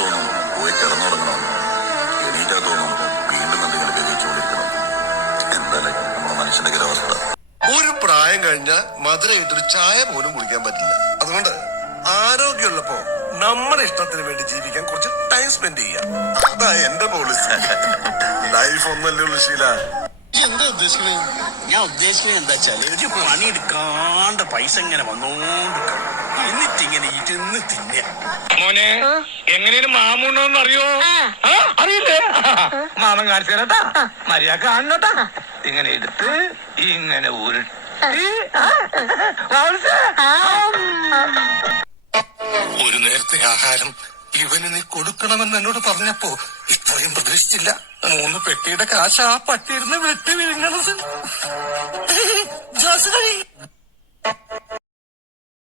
തോന്നും പോയി കിടന്നുറങ്ങണം. എണീറ്റാ തോന്നും വീണ്ടും എന്തെങ്കിലും വിവേച്ചുകൊണ്ടിരിക്കണം എന്തായാലും നമ്മുടെ മനുഷ്യന്റെ ഗരാവസ്ഥ ഒരു പ്രായം കഴിഞ്ഞാൽ മധുരയിട്ടൊരു ചായ പോലും കുടിക്കാൻ പറ്റില്ല. അതുകൊണ്ട് ആരോഗ്യമുള്ളപ്പോ നമ്മുടെ ഇഷ്ടത്തിന് വേണ്ടി ജീവിക്കാൻ കുറച്ച് ടൈം സ്പെൻഡ് ചെയ്യാം. അതാ എന്റെ പോളിസി ലൈഫ് ഒന്നല്ലേ ഉള്ളു ശീല. എന്താ ഉദ്ദേശിക്കുന്നത് ഞാൻ ഉദ്ദേശിക്കുന്നത് എന്താ വെച്ചാൽ ഒരു പണി എടുക്കാണ്ട് പൈസ ഇങ്ങനെ വന്നോണ്ടിരിക്കണം എന്നിട്ട് ഇങ്ങനെ ഇരുന്ന് തിന്നെ. മോനെ എങ്ങനെയാണ് മാമൂണെന്ന് അറിയോ? അറിയില്ലേ? മാമൻ കാണിച്ചു തരട്ടാ. മര്യാദ കാണണട്ടാ ഇങ്ങനെ എടുത്ത് ഇങ്ങനെ ഉരുട്ടി. ഒരു നേരത്തെ ആഹാരം ഇവന് നീ കൊടുക്കണമെന്ന് എന്നോട് പറഞ്ഞപ്പോ ഇത്രയും പ്രതീക്ഷിച്ചില്ല. മൂന്ന് പെട്ടിയുടെ കാശ് ആ പട്ടിയിരുന്ന് വെട്ടി വിഴുങ്ങണത്. ജോസ്